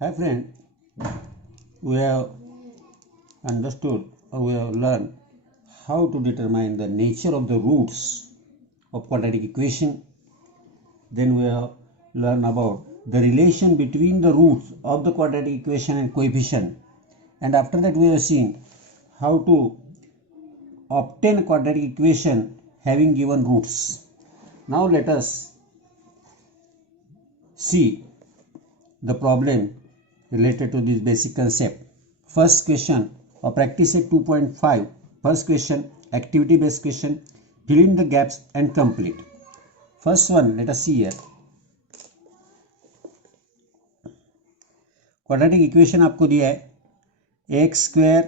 Hi friend, we have understood or we have learned how to determine the nature of the roots of quadratic equation. Then we have learned about the relation between the roots of the quadratic equation and coefficient. And after that we have seen how to obtain quadratic equation having given roots. Now let us see the problem related to this basic concept. First question of practice set 2.5. First question, activity based question. Fill in the gaps and complete. First one, let us see here. Quadratic equation आपको दिया है x square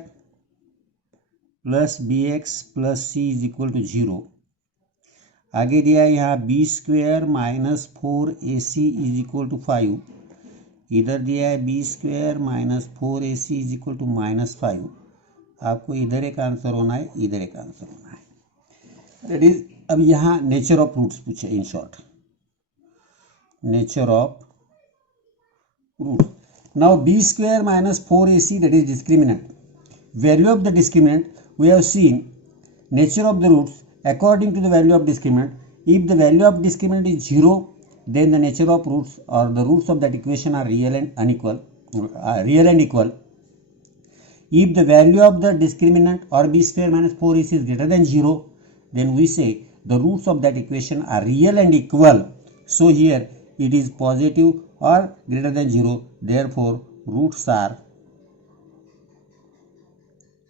plus b x plus c is equal to 0. आगे दिया है यहाँ b square minus 4ac is equal to 5. इधर दिया है b square minus 4ac is equal to -5. आपको इधर एक आंसर होना है, इधर एक आंसर होना है. दैट इज अब यहाँ नेचर ऑफ रूट्स पूछे. In short nature of root. Now b square minus 4ac that is discriminant. Value of the discriminant we have seen nature of the roots according to the value of discriminant. If the value of discriminant is 0, then the nature of roots or the roots of that equation are real and unequal, real and equal. If the value of the discriminant or b square minus 4ac is greater than 0, then we say the roots of that equation are real and equal. So here it is positive or greater than 0, therefore roots are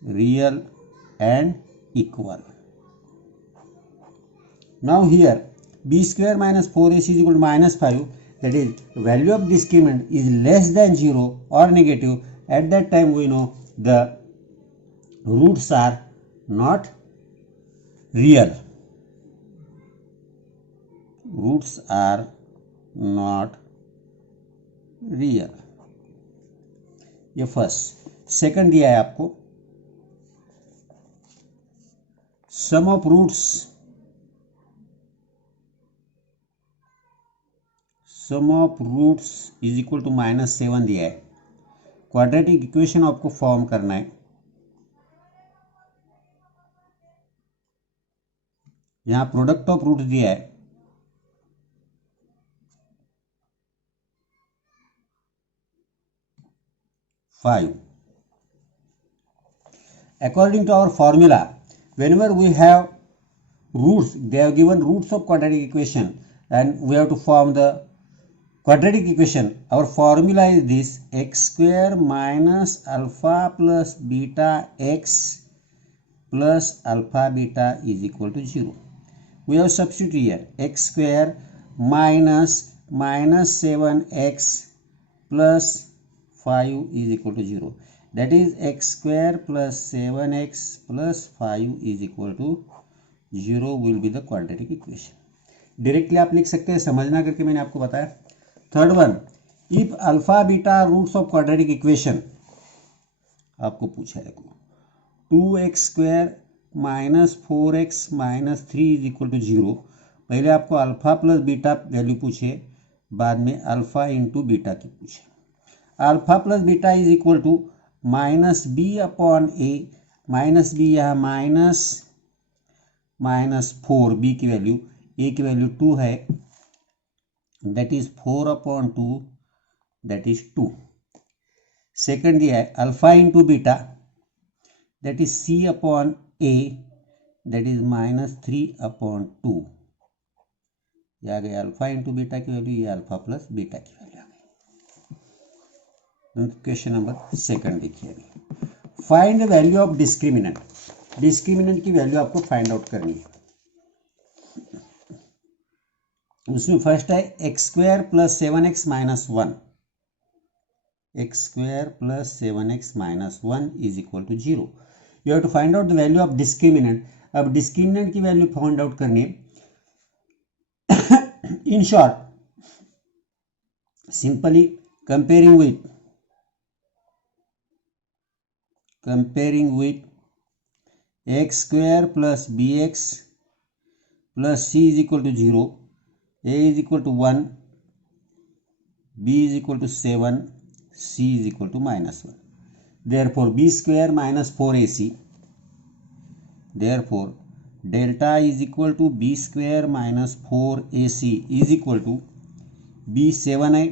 real and equal. Now here b square minus 4ac is equal to -5, that is value of discriminant is less than 0 or negative. At that time we know the roots are not real. Roots are not real. ये first. Second दिया है आपको sum of roots is equal to -7 दिया है. Quadratic equation आपको फॉर्म करना है. यहां प्रोडक्ट ऑफ रूट दिया है 5. According to our formula, whenever we have roots, they have given roots of quadratic equation and we have to form the quadratic equation. Our formula is this: x square minus alpha plus beta x plus alpha beta is equal to 0. We have substitute here x square minus -7x plus 5 is equal to 0. That is x square plus 7x plus 5 is equal to 0 will be the quadratic equation. Directly आप लिख सकते हैं समझना करके मैंने आपको बताया. Third one, if alpha beta roots of quadratic equation आपको पूछा है 2x square minus 4x minus 3 is equal to 0. पहले आपको अल्फा प्लस बीटा वैल्यू पूछे, बाद में अल्फा इंटू बीटा की पूछे. Alpha plus beta is equal to -b upon a. -b यहाँ -4 b की वैल्यू, a की वैल्यू 2 है, दैट इज 4 अपॉन 2, दैट इज 2. सेकंड दिया है alpha into beta, that is c upon a, that is -3 अपॉन 2. ये आ गया अल्फा इंटू बीटा की वैल्यू, ये अल्फा प्लस बीटा की वैल्यू आ गई. क्वेश्चन नंबर सेकंड देखिए. Find the value of discriminant. Discriminant की वैल्यू आपको फाइंड आउट करनी है. उसमें फर्स्ट है x square plus 7x minus 1. X square plus 7x minus 1 is equal to 0. You have to find out the value of discriminant. अब discriminant की value find out करनी है. In short simply comparing with x square plus bx plus c is equal to 0, a is equal to 1, b is equal to 7, c is equal to -1. Therefore b square minus 4ac, therefore delta is equal to b square minus 4ac is equal to b 7 है,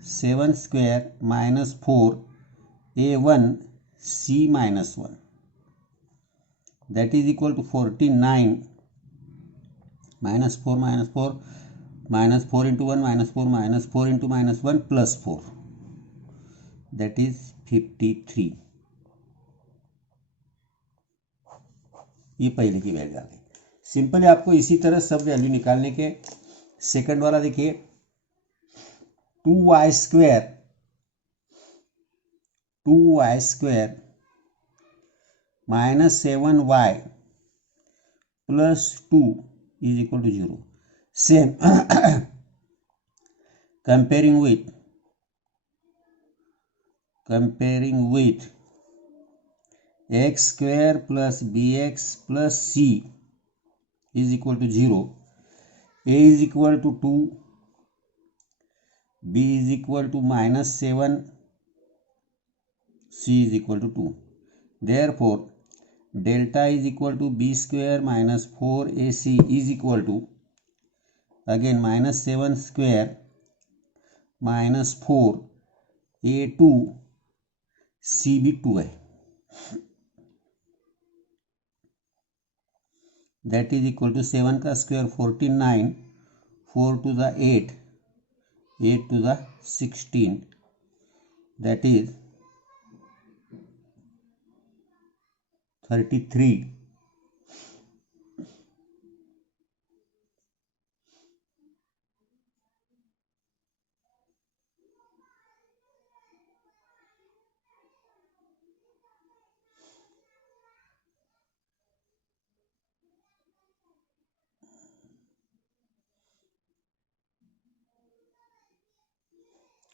7 square minus 4 a1 c minus 1, that is equal to 49 minus 4 minus 4 minus 4 into 1 minus 4 minus 4 into minus 1 plus 4, that is 53. ये पहले की वैल्यू आ गई। सिंपली आपको इसी तरह सब वैल्यू निकालने के। सेकंड वाला देखिए 2y square minus 7y plus 2 is equal to 0. Same comparing with x square plus bx plus c is equal to 0. a is equal to 2, b is equal to minus 7, c is equal to 2. Therefore delta is equal to b square minus 4ac is equal to, again minus 7 square minus 4 a2 c भी 2 है, that is equal to 7 का स्क्वायर 49, 4 to the 8, 8 to the 16, that is 33.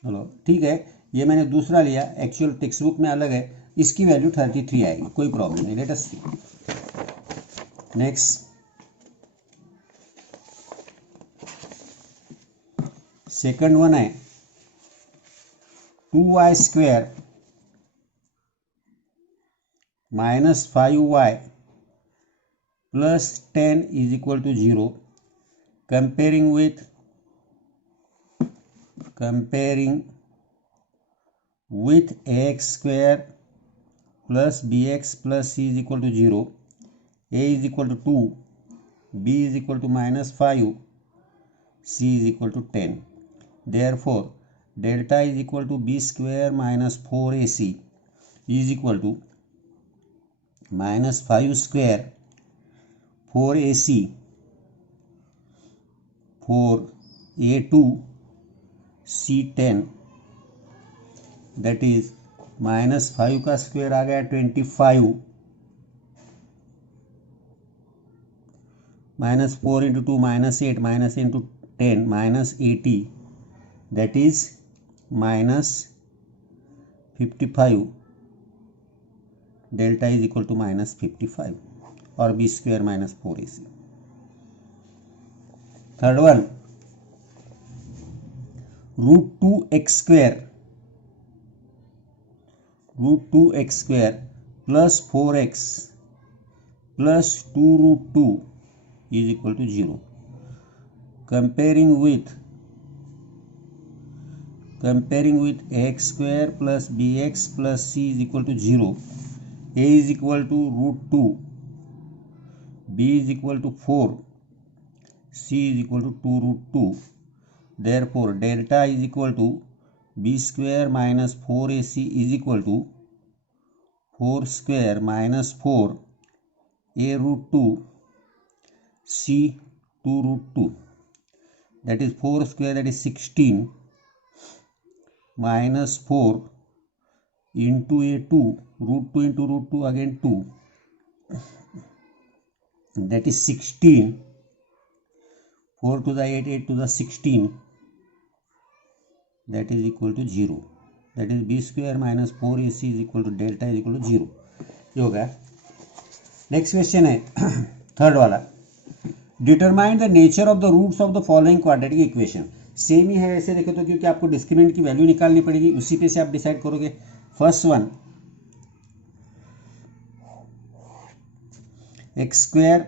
चलो ठीक है, ये मैंने दूसरा लिया, एक्चुअल टेक्स्ट बुक में अलग है, इसकी वैल्यू 33 आएगी, कोई प्रॉब्लम नहीं। Let us see next. Second one है 2y square minus 5y plus 10 is equal to 0. Comparing with ax square plus bx plus c is equal to 0. a is equal to 2, b is equal to minus 5, c is equal to 10. Therefore delta is equal to b square minus 4ac is equal to minus 5 square 4ac 4a2 c10, that is minus 5 का स्क्वायर आ गया 25 minus 4 into 2 minus 8 minus into 10 minus 80, that is minus 55. delta is equal to minus 55 और b square minus 4ac. Third one √2x square plus 4x plus 2√2 is equal to 0. Comparing with x square plus bx plus c is equal to 0. a is equal to √2, b is equal to 4, c is equal to 2√2. Therefore delta is equal to b square minus 4ac is equal to 4 square minus 4 a√2 c 2√2, that is 4 square, that is 16 minus 4 into a2 √2 into √2 again 2, that is 16, 4 to the 8, 8 to the 16, that is equal to 0. that is b square minus 4ac is equal to delta is equal to 0. ये हो गया। Next question है third वाला, determine the nature of the roots of the following quadratic equation. Same ही है ऐसे देखे तो, क्योंकि आपको डिस्क्रिमिनेंट की वैल्यू निकालनी पड़ेगी, उसी पे से आप डिसाइड करोगे। First one, x square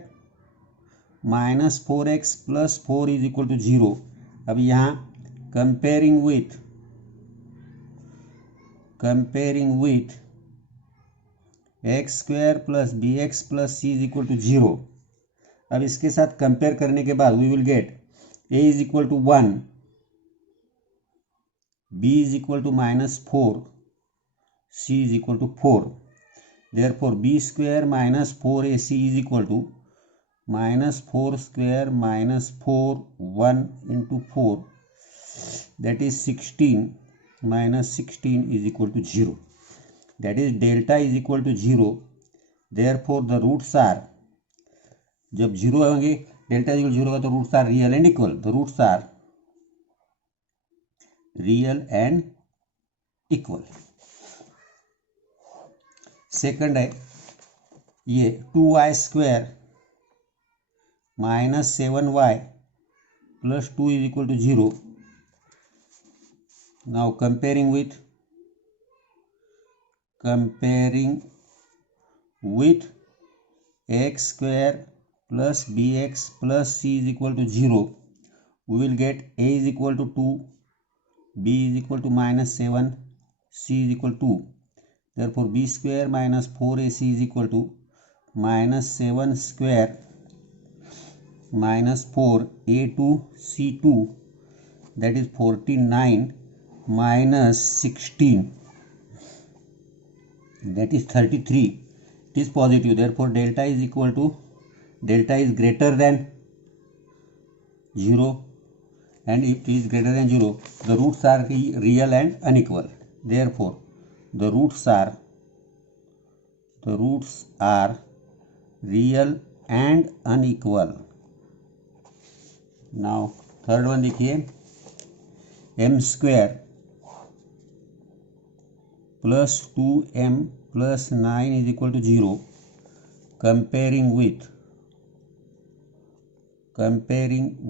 minus 4x plus 4 is equal to 0। अब यहाँ comparing with x square plus b x plus c is equal to 0। अब इसके साथ कंपेयर करने के बाद we will get a is equal to 1, b is equal to -4, c is equal to 4। Therefore b square minus 4ac is equal to -4 square -4 1 into 4, that is 16 minus 16 is equal to 0. That is delta is equal to 0. Therefore the roots are, जब 0 होंगे delta is 0 होगा तो roots are real and equal. The roots are real and equal. Second है ये 2y square minus 7y plus 2 is equal to 0। Now comparing with x square plus bx plus c is equal to 0, we will get a is equal to 2, b is equal to -7, c is equal to 2. Therefore b square minus 4ac is equal to -7 square minus 4 a2 c2, that is 49 minus 16, that is 33. It is positive, therefore delta is equal to, delta is greater than 0, and if it is greater than 0 the roots are real and unequal. Therefore the roots are real and unequal. Now third one देखिए, m square plus 2m plus 9 is equal to 0. Comparing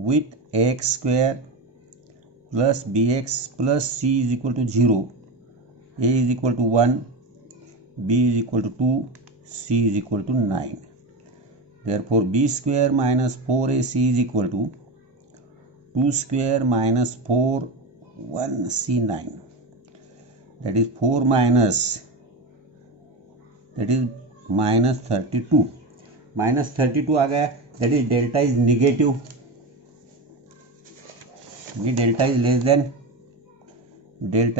with x square plus bx plus c is equal to 0. a is equal to 1, b is equal to 2, c is equal to 9. Therefore b square minus 4ac is equal to 2 square minus 4 1c9, that is 4 minus, that is -32, -32 आ गया, that is delta is negative, delta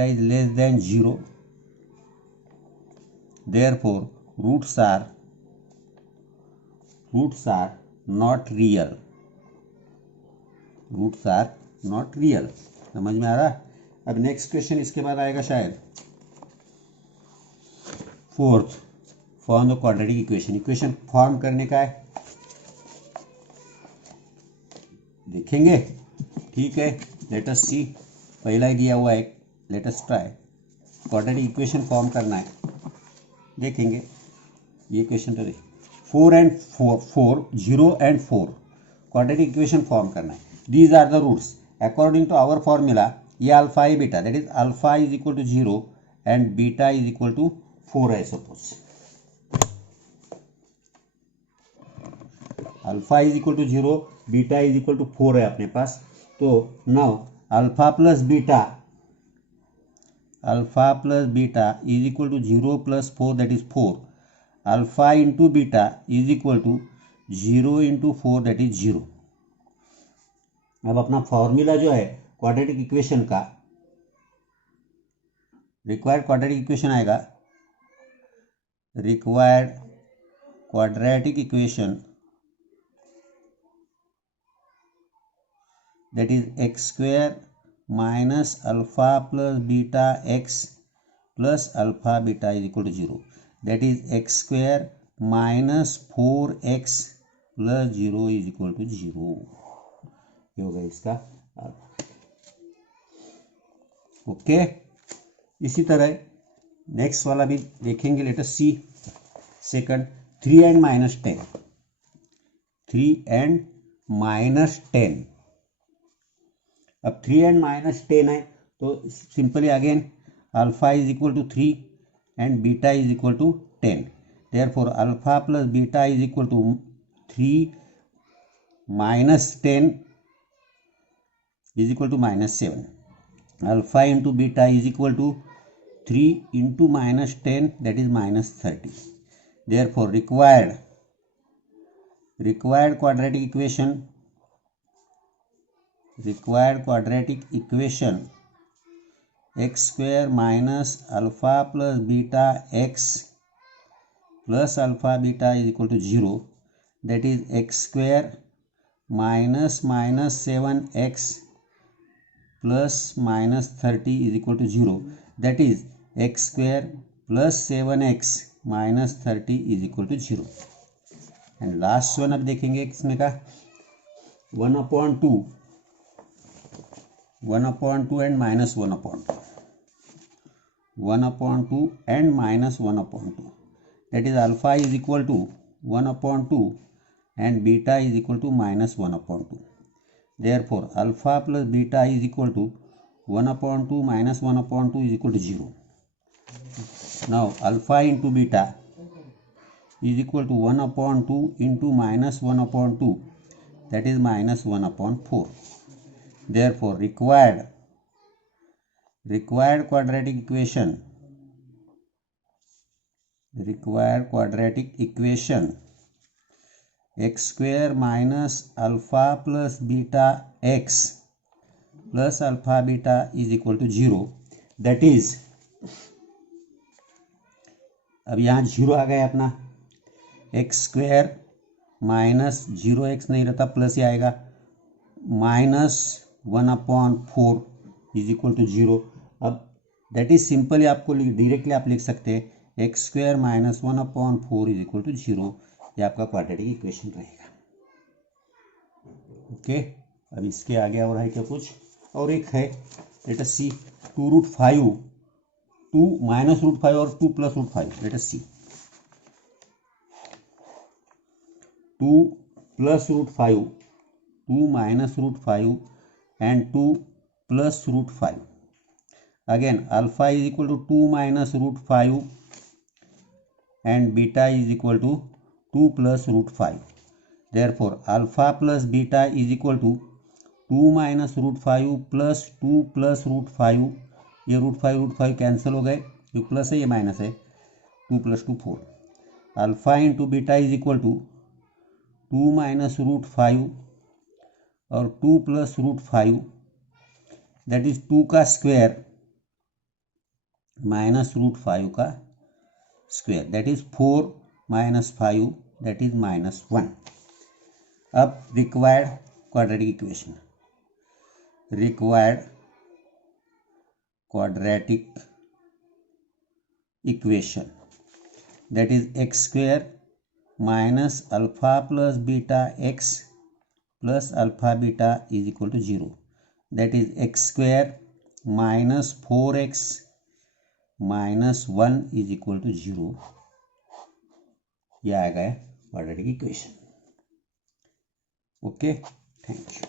is less than 0. Therefore roots are not real. समझ में आ रहा? अब next question इसके बाद आएगा शायद fourth, form the quadratic equation form करने का है, देखेंगे। ठीक है, लेट अस सी। पहला ही दिया हुआ है, let us try. Quadratic equation form करना है, देखेंगे। ये क्वेश्चन तो 4 and 4 0 and 4 क्वाड्रेटिक इक्वेशन फॉर्म करना है। These are the roots according to our formula. ये अल्फा है beta, that is alpha is equal to 0 and beta is equal to 4 है। Suppose alpha is equal to 0, beta is equal to 4 है अपने पास। तो now alpha plus beta is equal to 0 plus 4, that is 4। Alpha into beta is equal to 0 इंटू 4, that is 0। अब अपना फॉर्मूला जो है quadratic equation का, रिक्वायर्ड क्वाड्रेटिक इक्वेशन आएगा, required quadratic equation that is x square minus alpha plus beta x plus alpha beta is equal to 0, that is x square minus 4x plus 0 is equal to 0। ये होगा इसका। ओके, इसी तरह नेक्स्ट वाला भी देखेंगे। Let us see second, 3 and -10, अब 3 and -10 है तो simply again alpha is equal to 3 and beta is equal to 10. Therefore alpha plus beta is equal to 3 -10 is equal to -7. Alpha into beta is equal to 3 into -10, that is -30. Therefore required quadratic equation x square minus alpha plus beta x plus alpha beta is equal to 0, that is x square minus 7x plus -30 is equal to 0, that is x square plus 7x minus 30 is equal to 0. And last one अब देखेंगे इसमें का 1/2 एंड -1/2 1/2 एंड -1/2, that is alpha is equal to 1/2 and beta is equal to -1/2. Therefore alpha plus beta is equal to 1/2 minus 1/2 is equal to 0. Now alpha into beta is equal to 1/2 into -1/2, that is -1/4. Therefore required quadratic equation x square minus alpha plus beta x plus alpha beta is equal to 0, that is अब यहाँ 0 आ गया अपना, x square minus 0x नहीं रहता, प्लस ही आएगा, -1/4 is equal to 0. अब that is simply आपको directly आप लिख सकते हैं x square minus 1/4 is equal to 0. ये आपका क्वाड्रेटिक इक्वेशन रहेगा. ओके, अब इसके आगे और है क्या कुछ, और एक है लेट अस सी 2√5 2 -√5 और 2 +√5. लेट अस सी 2 +√5 2 -√5 and 2 +√5. Again alpha is equal to 2 -√5 and beta is equal to 2 +√5. Therefore alpha plus beta is equal to 2 -√5 plus 2 +√5. ये √5 कैंसिल हो गए, ये प्लस है ये माइनस है, 2 + 2 4. Alpha into beta is equal to 2 -√5 और 2 +√5, दैट इज 2 का स्क्वायर -√5 का square, that is 4 - 5, that is -1. अब required quadratic equation that is x square minus alpha plus beta x plus alpha beta is equal to 0, that is x square minus 4x minus 1 is equal to 0. यह आएगा quadratic equation. Okay, thank you.